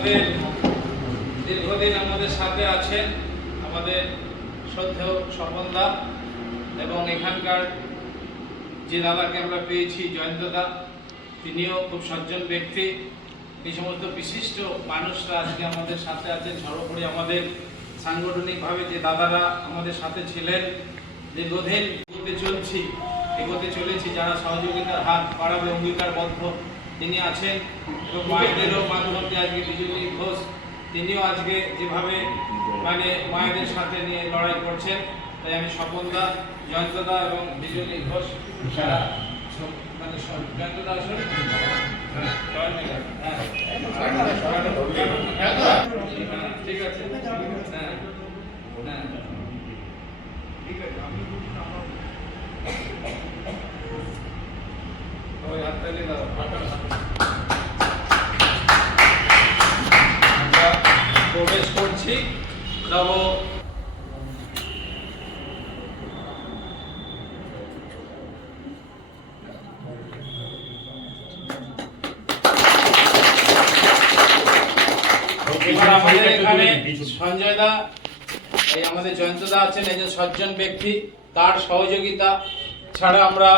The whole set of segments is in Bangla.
আমাদের দীর্ঘদিন আমাদের সাথে আছেন আমাদের শ্রদ্ধেয় স্বপনদা এবং এখানকার যে দাদাকে আমরা পেয়েছি জয়ন্তদা, তিনিও খুব সজ্জন ব্যক্তি। এই সমস্ত বিশিষ্ট মানুষরা আজকে আমাদের সাথে আছেন। সর্বোপরি আমাদের সাংগঠনিকভাবে যে দাদারা আমাদের সাথে ছিলেন, দীর্ঘদিন এগোতে চলেছি, যারা সহযোগিতার হাত বাড়াবে অঙ্গীকারবদ্ধ তিনি আছেন। এবং মায়েদেরও মাধ্যমে আজকে বিজলী ঘোষ, তিনিও আজকে যেভাবে মায়েদের সাথে নিয়ে লড়াই করছেন, তাই আমি স্বপনদা, জয়ন্তদা এবং বিজলী ঘোষ সারা জয়ন্তদা আসুন। ঠিক আছে, হ্যাঁ হ্যাঁ ঠিক আছে। আমি ওই হাততালি দাও। আমরা প্রবেশ করছি নব আমাদের এখানে সঞ্জয় দা, এই আমাদের জয়ন্তদা আছেন, একজন সজ্জন ব্যক্তি। তার সহযোগিতা ছাড়া আমরা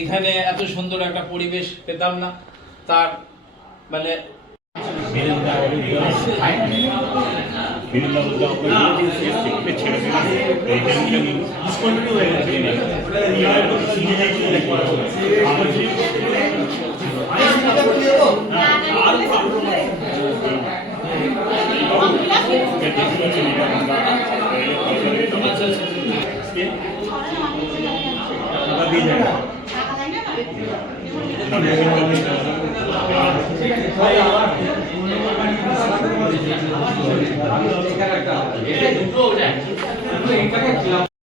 এখানে এত সুন্দর একটা পরিবেশ পেতাম না। তার